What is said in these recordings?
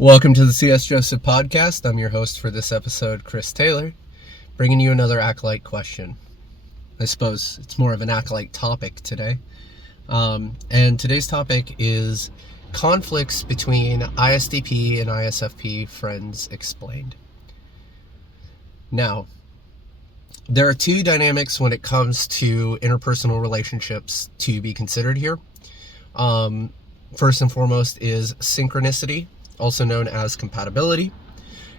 Welcome to the C.S. Joseph podcast. I'm your host for this episode, Chris Taylor, bringing you another Acolyte question. I suppose it's more of an Acolyte topic today. And today's topic is conflicts between ISTP and ISFP friends explained. Now, there are two dynamics when it comes to interpersonal relationships to be considered here. First and foremost is synchronicity, also known as compatibility.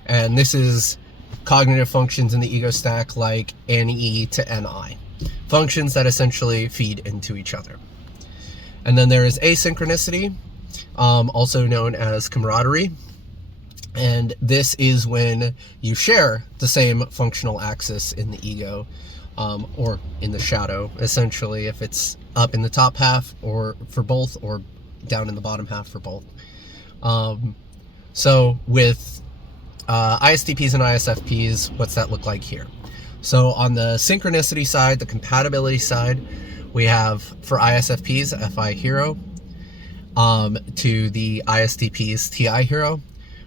And this is cognitive functions in the ego stack like NE to NI. Functions that essentially feed into each other. And then there is asynchronicity, also known as camaraderie. And this is when you share the same functional axis in the ego, or in the shadow, essentially, if it's up in the top half or for both, or down in the bottom half for both. So with ISTPs and ISFPs, what's that look like here? So on the synchronicity side, the compatibility side, we have for ISFPs, FI hero, to the ISTPs, TI hero,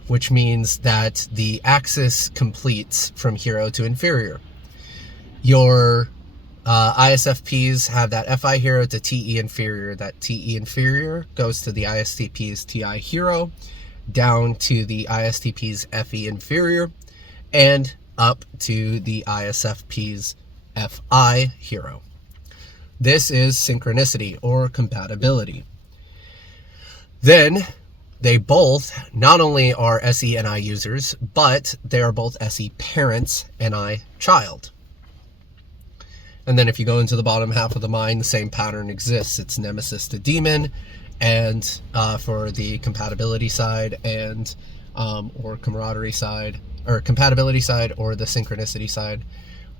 which means that the axis completes from hero to inferior. Your ISFPs have that FI hero to TE inferior. That TE inferior goes to the ISTPs TI hero, down to the ISTPs FE inferior, and up to the ISFPs FI hero. This is synchronicity or compatibility. Then they both not only are SE NI users, but they are both SE parents, NI child. And then if you go into the bottom half of the mind, the same pattern exists. It's Nemesis to demon, and for the compatibility side, and or camaraderie side, or compatibility side, or the synchronicity side.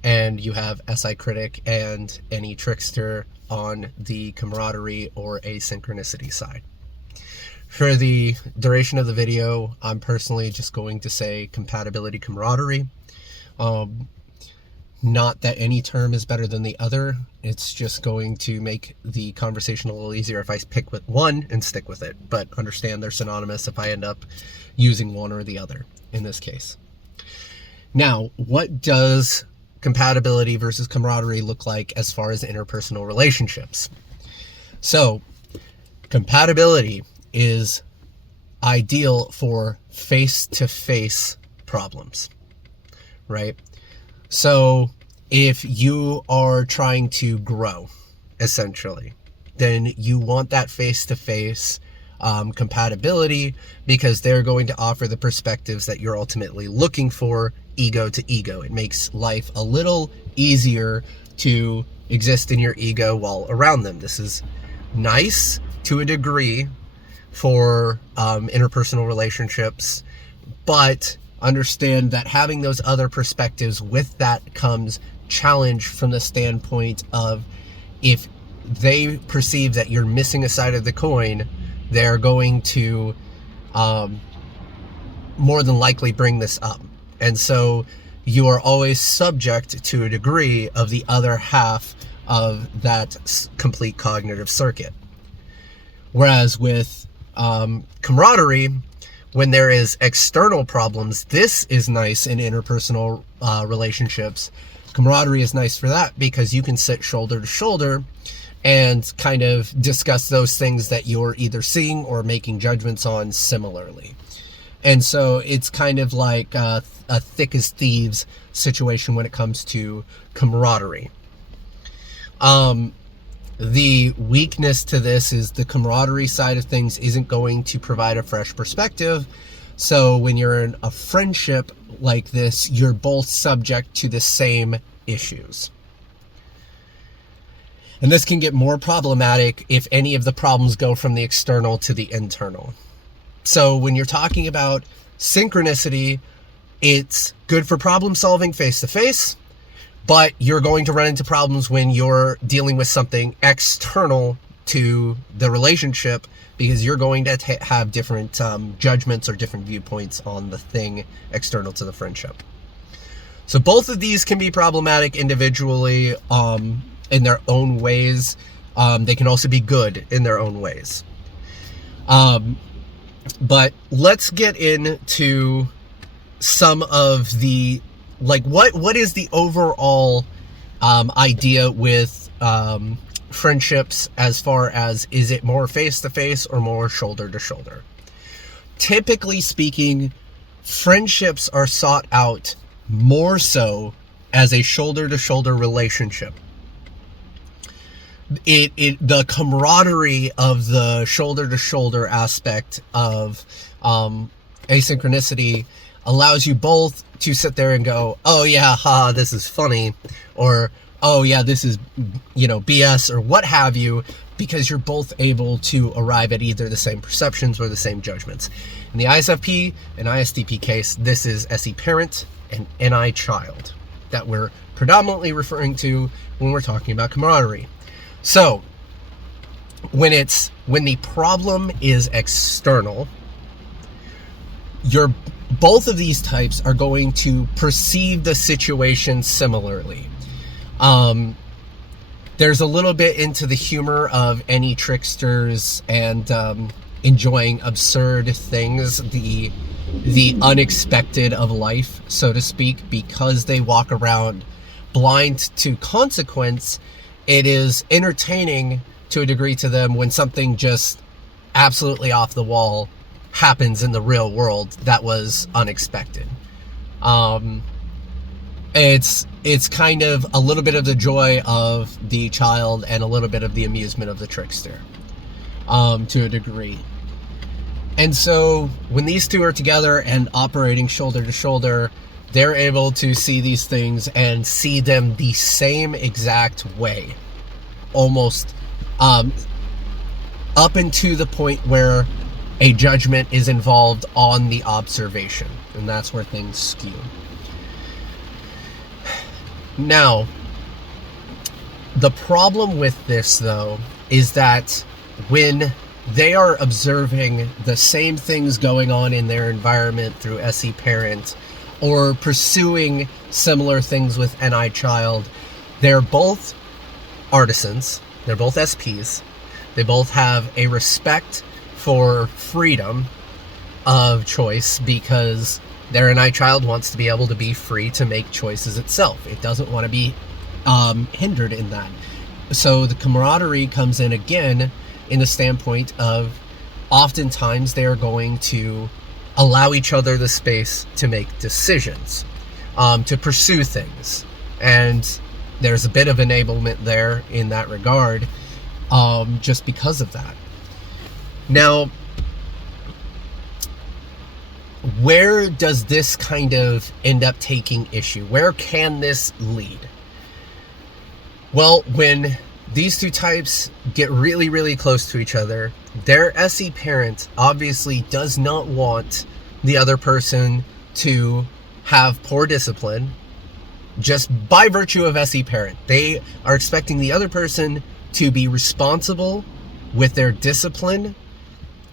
And you have SI critic and any trickster on the camaraderie or asynchronicity side. For the duration of the video, I'm personally just going to say compatibility camaraderie. Not that any term is better than the other. It's just going to make the conversation a little easier if I pick with one and stick with it. But understand they're synonymous if I end up using one or the other in this case. Now, what does compatibility versus camaraderie look like as far as interpersonal relationships? So, compatibility is ideal for face-to-face problems, right? So if you are trying to grow, essentially, then you want that face-to-face compatibility, because they're going to offer the perspectives that you're ultimately looking for, ego to ego. It makes life a little easier to exist in your ego while around them. This is nice to a degree for interpersonal relationships, but understand that having those other perspectives, with that comes challenge from the standpoint of, if they perceive that you're missing a side of the coin, they're going to more than likely bring this up. And so you are always subject to a degree of the other half of that complete cognitive circuit. Whereas with camaraderie, when there is external problems, this is nice in interpersonal relationships. Camaraderie is nice for that, because you can sit shoulder to shoulder and kind of discuss those things that you're either seeing or making judgments on similarly. And so it's kind of like a thick as thieves situation when it comes to camaraderie. The weakness to this is the camaraderie side of things isn't going to provide a fresh perspective. So when you're in a friendship like this, you're both subject to the same issues. And this can get more problematic if any of the problems go from the external to the internal. So when you're talking about synchronicity, it's good for problem solving face to face. But you're going to run into problems when you're dealing with something external to the relationship, because you're going to have different judgments or different viewpoints on the thing external to the friendship. So both of these can be problematic individually in their own ways. They can also be good in their own ways. But let's get into some of the, like, what is the overall idea with friendships, as far as, is it more face-to-face or more shoulder-to-shoulder? Typically speaking, friendships are sought out more so as a shoulder-to-shoulder relationship. The camaraderie of the shoulder-to-shoulder aspect of asynchronicity allows you both to sit there and go, oh yeah, ha, this is funny, or oh yeah, this is, BS, or what have you, because you're both able to arrive at either the same perceptions or the same judgments. In the ISFP and ISTP case, this is SE parent and NI child that we're predominantly referring to when we're talking about camaraderie. So when the problem is external, both of these types are going to perceive the situation similarly. There's a little bit into the humor of any tricksters and enjoying absurd things, the unexpected of life, so to speak, because they walk around blind to consequence. It is entertaining to a degree to them when something just absolutely off the wall happens in the real world that was unexpected. It's kind of a little bit of the joy of the child and a little bit of the amusement of the trickster, to a degree. And so when these two are together and operating shoulder to shoulder, they're able to see these things and see them the same exact way, almost up into the point where a judgment is involved on the observation, and that's where things skew. Now, the problem with this, though, is that when they are observing the same things going on in their environment through SE parent, or pursuing similar things with NI child, they're both artisans, they're both SPs, they both have a respect for freedom of choice, because their NI child wants to be able to be free to make choices itself. It doesn't want to be hindered in that. So the camaraderie comes in again in the standpoint of, oftentimes they are going to allow each other the space to make decisions, to pursue things. And there's a bit of enablement there in that regard, just because of that. Now, where does this kind of end up taking issue? Where can this lead? Well, when these two types get really, really close to each other, their SE parent obviously does not want the other person to have poor discipline just by virtue of SE parent. They are expecting the other person to be responsible with their discipline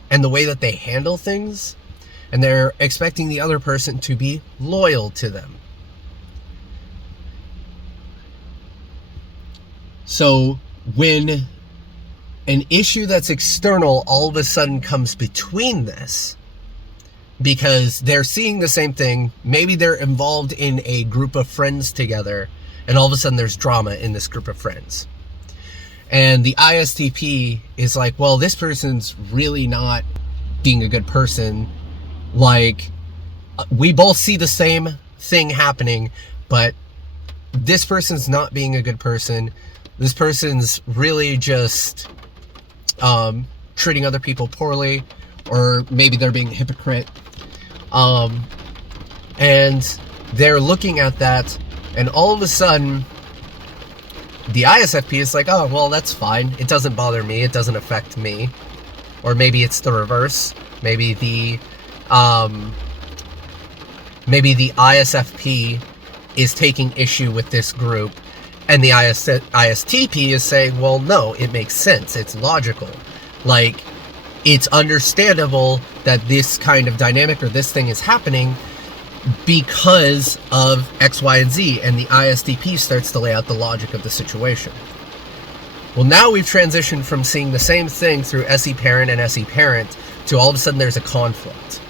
and the way that they handle things, and they're expecting the other person to be loyal to them. So when an issue that's external all of a sudden comes between this, because they're seeing the same thing, maybe they're involved in a group of friends together, and all of a sudden there's drama in this group of friends. And the ISTP is like, well, this person's really not being a good person. Like, we both see the same thing happening, but this person's not being a good person. This person's really just treating other people poorly, or maybe they're being a hypocrite. And they're looking at that, and all of a sudden, the ISFP is like, oh, well, that's fine. It doesn't bother me. It doesn't affect me. Or maybe it's the reverse. Maybe the ISFP is taking issue with this group, and the ISTP is saying, well, no, it makes sense. It's logical. Like, it's understandable that this kind of dynamic or this thing is happening because of X, Y, and Z, and the ISTP starts to lay out the logic of the situation. Well, now we've transitioned from seeing the same thing through SE parent and SE parent to all of a sudden there's a conflict.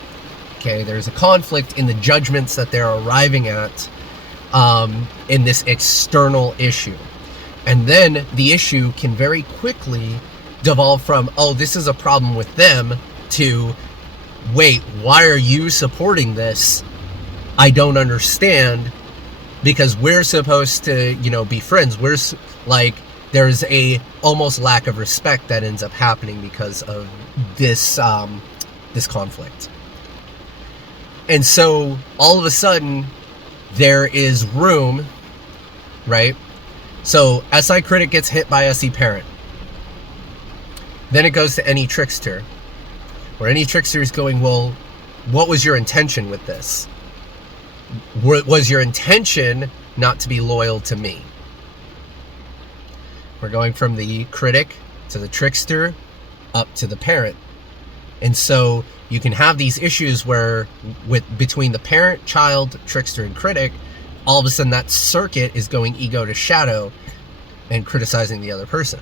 Okay, there's a conflict in the judgments that they're arriving at in this external issue. And then the issue can very quickly devolve from, oh, this is a problem with them, to, wait, why are you supporting this? I don't understand, because we're supposed to, be friends. There's a almost lack of respect that ends up happening because of this this conflict. And so all of a sudden there is room, right? So SI critic gets hit by SE parent. Then it goes to any trickster, where any trickster is going, well, what was your intention with this? Was your intention not to be loyal to me? We're going from the critic to the trickster up to the parent. And so you can have these issues where between the parent, child, trickster, and critic, all of a sudden that circuit is going ego to shadow and criticizing the other person.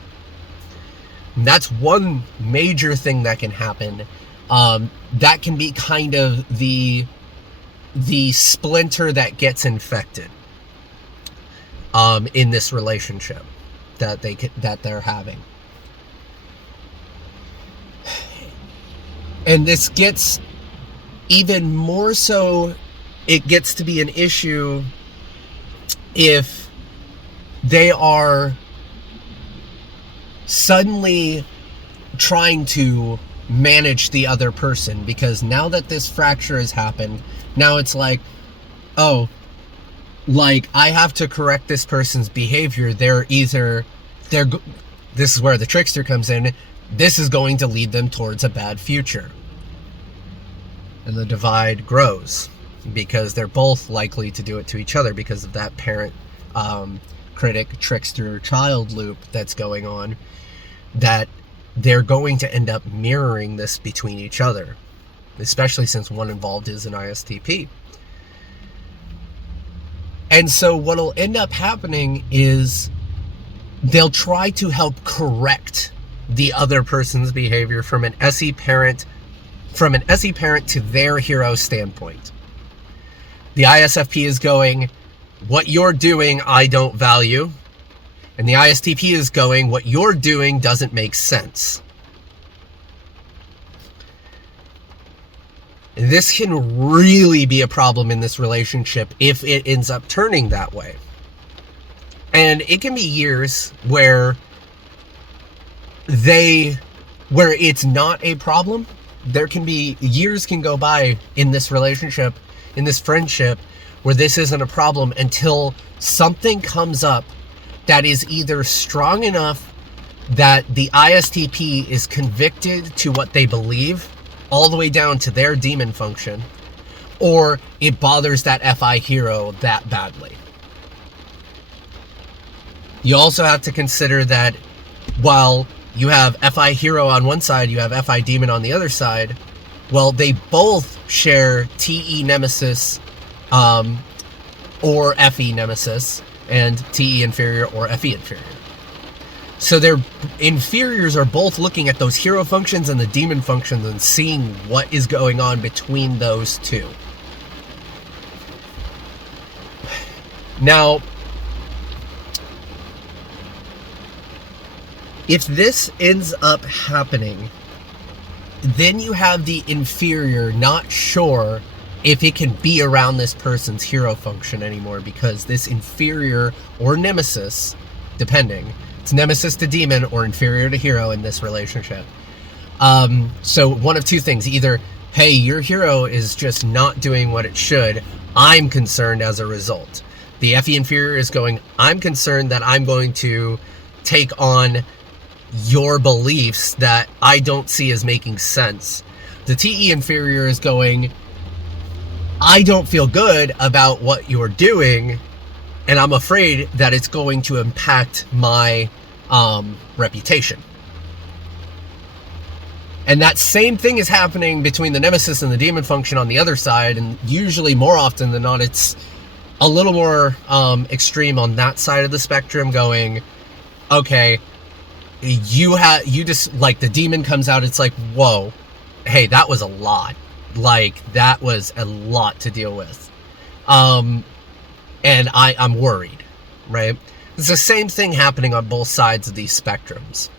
And that's one major thing that can happen. That can be kind of the splinter that gets infected in this relationship that they're having. And this gets even more so, it gets to be an issue if they are suddenly trying to manage the other person, because now that this fracture has happened, now it's like, oh, like, I have to correct this person's behavior. This is where the trickster comes in. This is going to lead them towards a bad future. And the divide grows because they're both likely to do it to each other because of that parent, critic, trickster, child loop that's going on, that they're going to end up mirroring this between each other, especially since one involved is an ISTP. And so what'll end up happening is they'll try to help correct the other person's behavior from an SE parent to their hero standpoint. The ISFP is going, what you're doing, I don't value. And the ISTP is going, what you're doing doesn't make sense. This can really be a problem in this relationship if it ends up turning that way. And it can be years where it's not a problem. There can be years can go by in this relationship, in this friendship, where this isn't a problem until something comes up that is either strong enough that the ISTP is convicted to what they believe, all the way down to their demon function, or it bothers that FI hero that badly. You also have to consider that while you have FI hero on one side, you have FI demon on the other side, well, they both share TE Nemesis or FE Nemesis, and TE inferior or FE inferior. So their inferiors are both looking at those hero functions and the demon functions and seeing what is going on between those two. Now, if this ends up happening, then you have the inferior not sure if it can be around this person's hero function anymore, because this inferior or nemesis, depending, it's nemesis to demon or inferior to hero in this relationship. So one of two things, either, hey, your hero is just not doing what it should, I'm concerned as a result. The FE inferior is going, I'm concerned that I'm going to take on your beliefs that I don't see as making sense. The TE inferior is going, I don't feel good about what you're doing, and I'm afraid that it's going to impact my reputation. And that same thing is happening between the nemesis and the demon function on the other side, and usually more often than not, it's a little more extreme on that side of the spectrum, going, okay, you just, like, the demon comes out, it's like, whoa, hey, that was a lot. Like, that was a lot to deal with. And I'm worried, right? It's the same thing happening on both sides of these spectrums.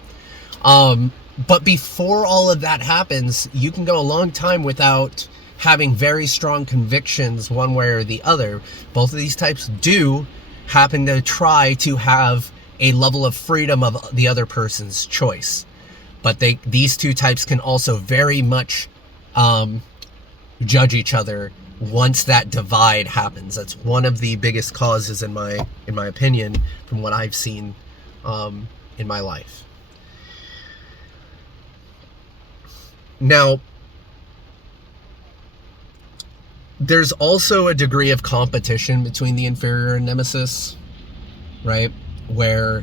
But before all of that happens, you can go a long time without having very strong convictions one way or the other. Both of these types do happen to try to have a level of freedom of the other person's choice. But these two types can also very much judge each other once that divide happens. That's one of the biggest causes, in my opinion, from what I've seen in my life. Now, there's also a degree of competition between the inferior and Nemesis, right? Where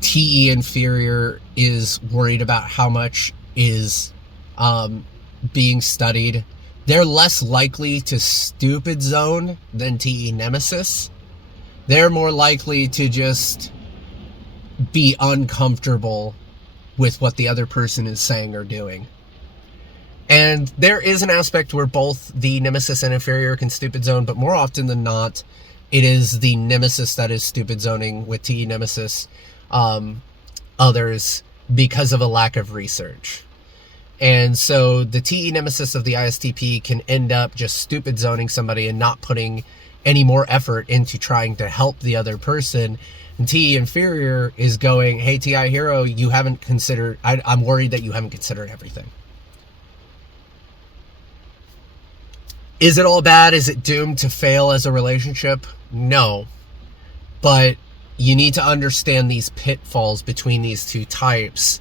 TE inferior is worried about how much is being studied. They're less likely to stupid zone than TE Nemesis. They're more likely to just be uncomfortable with what the other person is saying or doing. And there is an aspect where both the Nemesis and inferior can stupid zone, but more often than not, it is the Nemesis that is stupid zoning with TE Nemesis, others, because of a lack of research. And so the TE Nemesis of the ISTP can end up just stupid zoning somebody and not putting any more effort into trying to help the other person. And TE inferior is going, hey, TI hero, you haven't considered, I'm worried that you haven't considered everything. Is it all bad? Is it doomed to fail as a relationship? No. But you need to understand these pitfalls between these two types.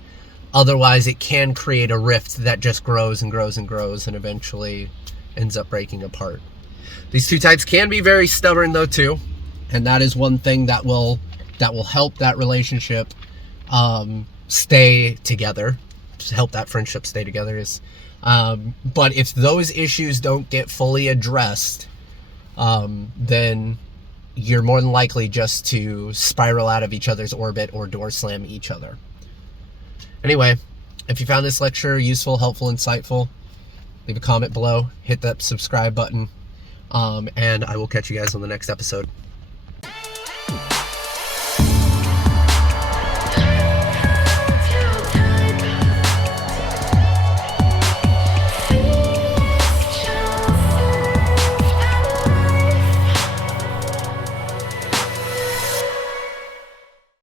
Otherwise, it can create a rift that just grows and grows and grows and eventually ends up breaking apart. These two types can be very stubborn, though, too. And that is one thing that will help that relationship stay together. Just help that friendship stay together. But if those issues don't get fully addressed, then you're more than likely just to spiral out of each other's orbit or door slam each other. Anyway, if you found this lecture useful, helpful, insightful, leave a comment below, hit that subscribe button, and I will catch you guys on the next episode.